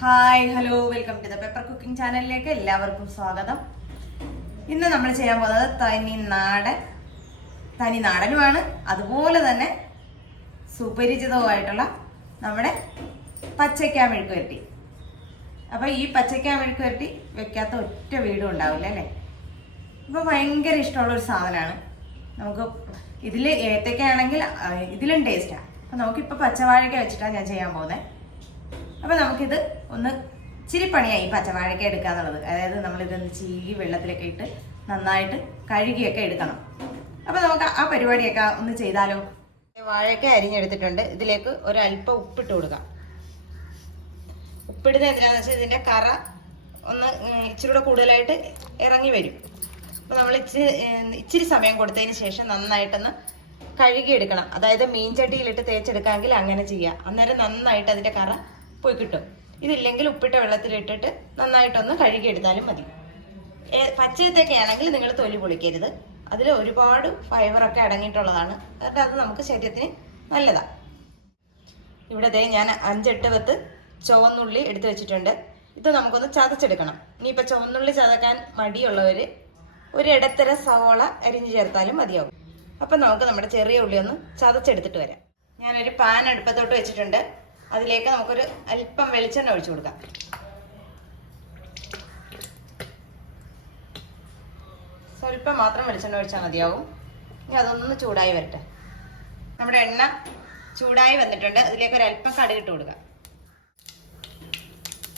Hi hello welcome to the pepper cooking ചാനലിലേക്ക് എല്ലാവർക്കും സ്വാഗതം. ഇന്ന് നമ്മൾ ചെയ്യാൻ പോകുന്നത് തനി നാടനുമാണ്, അതുപോലെ തന്നെ സുപരിചിതവുമായിട്ടുള്ള നമ്മുടെ പച്ചയ്ക്ക മെഴുക്ക് വരട്ടി. അപ്പോൾ ഈ പച്ചയ്ക്ക മെഴുക്ക് വരട്ടി വെക്കാത്ത ഒറ്റ വീടും ഉണ്ടാവില്ല അല്ലേ. അപ്പോൾ ഭയങ്കര ഇഷ്ടമുള്ളൊരു സാധനമാണ്. നമുക്ക് ഇതിൽ ഏത്തയ്ക്കാണെങ്കിൽ ഇതിലും ടേസ്റ്റാണ്. അപ്പോൾ നമുക്കിപ്പോൾ പച്ചവാഴയ്ക്ക വെച്ചിട്ടാണ് ഞാൻ ചെയ്യാൻ പോകുന്നത്. അപ്പോൾ നമുക്കിത് ഒന്ന് ഇച്ചിരി പണിയായി പച്ചവാഴയ്ക്ക എടുക്കുക എന്നുള്ളത്. അതായത് നമ്മളിതൊന്ന് ചീകി വെള്ളത്തിലൊക്കെ ഇട്ട് നന്നായിട്ട് കഴുകിയൊക്കെ എടുക്കണം. അപ്പോൾ നമുക്ക് ആ പരിപാടിയൊക്കെ ഒന്ന് ചെയ്താലോ. വാഴയ്ക്ക അരിഞ്ഞെടുത്തിട്ടുണ്ട്. ഇതിലേക്ക് ഒരല്പം ഉപ്പിട്ട് കൊടുക്കാം. ഉപ്പിടുന്നത് എന്തിനാണെന്ന് വെച്ചാൽ ഇതിൻ്റെ കറ ഒന്ന് ഇച്ചിരി കൂടെ കൂടുതലായിട്ട് ഇറങ്ങി വരും. അപ്പോൾ നമ്മൾ ഇച്ചിരി സമയം കൊടുത്തതിന് ശേഷം നന്നായിട്ടൊന്ന് കഴുകിയെടുക്കണം. അതായത് മീൻചട്ടിയിലിട്ട് തേച്ചെടുക്കാമെങ്കിൽ അങ്ങനെ ചെയ്യാം. അന്നേരം നന്നായിട്ട് അതിൻ്റെ കറ പോയി കിട്ടും. ഇതില്ലെങ്കിൽ ഉപ്പിട്ട വെള്ളത്തിലിട്ടിട്ട് നന്നായിട്ടൊന്ന് കഴുകിയെടുത്താലും മതി. പച്ചയത്തൊക്കെ ആണെങ്കിൽ നിങ്ങൾ തൊലി പൊളിക്കരുത്. അതിൽ ഒരുപാട് ഫൈബറൊക്കെ അടങ്ങിയിട്ടുള്ളതാണ്. കാരണം അത് നമുക്ക് ശരീരത്തിന് നല്ലതാണ്. ഇവിടെ ഞാൻ 5-8 വെത്ത് ചുവന്നുള്ളി എടുത്തു വെച്ചിട്ടുണ്ട്. ഇത് നമുക്കൊന്ന് ചതച്ചെടുക്കണം. ഇനിയിപ്പോൾ ചുവന്നുള്ളി ചതക്കാൻ മടിയുള്ളവർ ഒരു ഇടത്തര സവോള അരിഞ്ഞ് ചേർത്താലും മതിയാവും. അപ്പം നമുക്ക് നമ്മുടെ ചെറിയ ഉള്ളി ഒന്ന് ചതച്ചെടുത്തിട്ട് വരാം. ഞാനൊരു പാൻ അടുപ്പത്തോട്ട് വെച്ചിട്ടുണ്ട്. അതിലേക്ക് നമുക്കൊരു അല്പം വെളിച്ചെണ്ണ ഒഴിച്ചു കൊടുക്കാം. സ്വല്പം മാത്രം വെളിച്ചെണ്ണ ഒഴിച്ചാൽ മതിയാവും. ഇനി അതൊന്ന് ചൂടായി വരട്ടെ. നമ്മുടെ എണ്ണ ചൂടായി വന്നിട്ടുണ്ട്. അതിലേക്ക് ഒരു അല്പം കടുക് ഇട്ട് കൊടുക്കാം.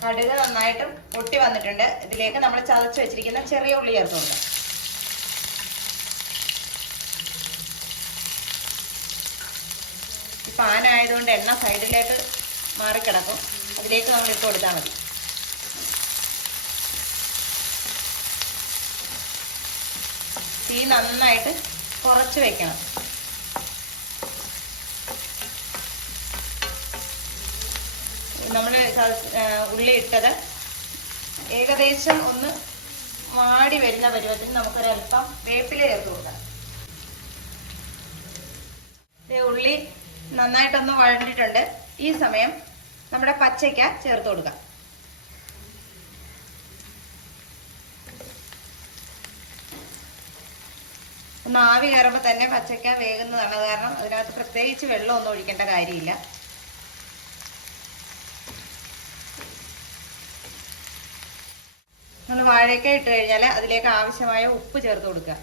കടുക് നന്നായിട്ട് പൊട്ടി വന്നിട്ടുണ്ട്. ഇതിലേക്ക് നമ്മൾ ചതച്ച് വെച്ചിരിക്കുന്ന ചെറിയ ഉള്ളി ചേർത്ത് കൊടുക്കാം. പാൻ ആയതുകൊണ്ട് എണ്ണ സൈഡിലേക്ക് മാറിക്കിടക്കും. അതിലേക്ക് നമ്മൾ ഇട്ട് കൊടുത്താൽ മതി. തീ നന്നായിട്ട് കുറച്ച് വെക്കണം. നമ്മൾ ഉള്ളി ഇട്ടത് ഏകദേശം ഒന്ന് മാടി വരുന്ന പരുവത്തിന് നമുക്കൊരല്പം വേപ്പില ചേർത്ത് കൊടുക്കാം. ഉള്ളി നന്നായിട്ടൊന്ന് വഴണ്ടിട്ടുണ്ട്. ഈ സമയം നമ്മുടെ പച്ചയ്ക്ക ചേർത്ത് കൊടുക്കാം. ഒന്ന് ആവി കയറുമ്പോൾ തന്നെ പച്ചയ്ക്ക വേകുന്നതാണ്. കാരണം അതിനകത്ത് പ്രത്യേകിച്ച് വെള്ളമൊന്നും ഒഴിക്കേണ്ട കാര്യമില്ല. നമ്മൾ വാഴയ്ക്ക ഇട്ട് കഴിഞ്ഞാൽ അതിലേക്ക് ആവശ്യമായ ഉപ്പ് ചേർത്ത് കൊടുക്കുക.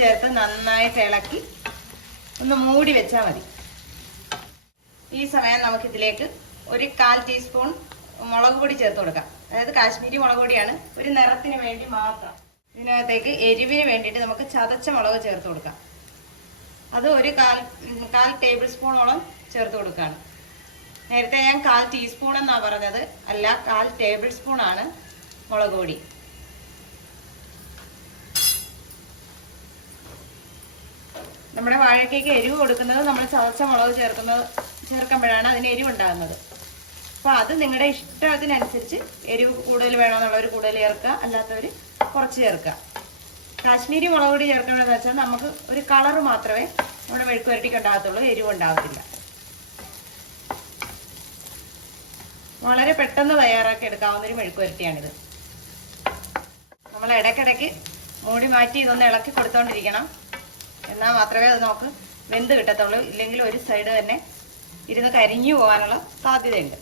ചേർത്ത് നന്നായിട്ട് ഇളക്കി ഒന്ന് മൂടി വെച്ചാൽ മതി. ഈ സമയം നമുക്കിതിലേക്ക് ഒരു 1/4 ടീസ്പൂൺ മുളക് പൊടി ചേർത്ത് കൊടുക്കാം. അതായത് കാശ്മീരി മുളക് പൊടിയാണ്, ഒരു നിറത്തിന് വേണ്ടി മാത്രം. ഇതിനകത്തേക്ക് എരിവിന് വേണ്ടിയിട്ട് നമുക്ക് ചതച്ച മുളക് ചേർത്ത് കൊടുക്കാം. അത് ഒരു 1/4 ടേബിൾ സ്പൂണോളം ചേർത്ത് കൊടുക്കുകയാണ്. നേരത്തെ ഞാൻ 1/4 ടീസ്പൂൺ എന്നാണ് പറഞ്ഞത്, അല്ല 1/4 ടേബിൾ സ്പൂൺ ആണ് മുളക് പൊടി. നമ്മുടെ വാഴയ്ക്കയ്ക്ക് എരിവ് കൊടുക്കുന്നത് നമ്മൾ ചതച്ച മുളക് ചേർക്കുമ്പോഴാണ് അതിന് എരിവുണ്ടാകുന്നത്. അപ്പോൾ അത് നിങ്ങളുടെ ഇഷ്ടത്തിനനുസരിച്ച് എരിവ് കൂടുതൽ വേണമെന്നുള്ളവർ കൂടുതൽ ചേർക്കുക, അല്ലാത്തവർ കുറച്ച് ചേർക്കുക. കാശ്മീരി മുളക് പൊടി ചേർക്കണമെന്ന് വെച്ചാൽ നമുക്ക് ഒരു കളറ് മാത്രമേ നമ്മുടെ മെഴുക്ക് വരട്ടിക്ക് ഉണ്ടാകത്തുള്ളൂ, എരിവ് ഉണ്ടാകത്തില്ല. വളരെ പെട്ടെന്ന് തയ്യാറാക്കി എടുക്കാവുന്നൊരു മെഴുക്ക് വരട്ടിയാണിത്. നമ്മൾ ഇടയ്ക്കിടയ്ക്ക് മൂടി മാറ്റി ഇതൊന്ന് ഇളക്കി കൊടുത്തോണ്ടിരിക്കണം. എന്നാൽ മാത്രമേ അത് നമുക്ക് വെന്ത് കിട്ടത്തുള്ളൂ. ഇല്ലെങ്കിൽ ഒരു സൈഡ് തന്നെ ഇരുന്ന് കരിഞ്ഞു പോകാനുള്ള സാധ്യതയുണ്ട്.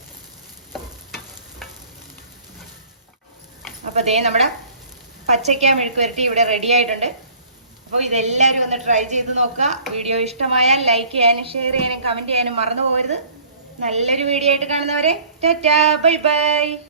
അപ്പോൾ നമ്മുടെ പച്ചയ്ക്ക മെഴുക്ക് വരട്ടി ഇവിടെ റെഡി ആയിട്ടുണ്ട്. അപ്പോൾ ഇതെല്ലാവരും ഒന്ന് ട്രൈ ചെയ്ത് നോക്കുക. വീഡിയോ ഇഷ്ടമായാൽ ലൈക്ക് ചെയ്യാനും ഷെയർ ചെയ്യാനും കമൻറ്റ് ചെയ്യാനും മറന്നു പോകരുത്. നല്ലൊരു വീഡിയോ ആയിട്ട് കാണുന്നവരെ ടാറ്റാ ബൈ ബൈ.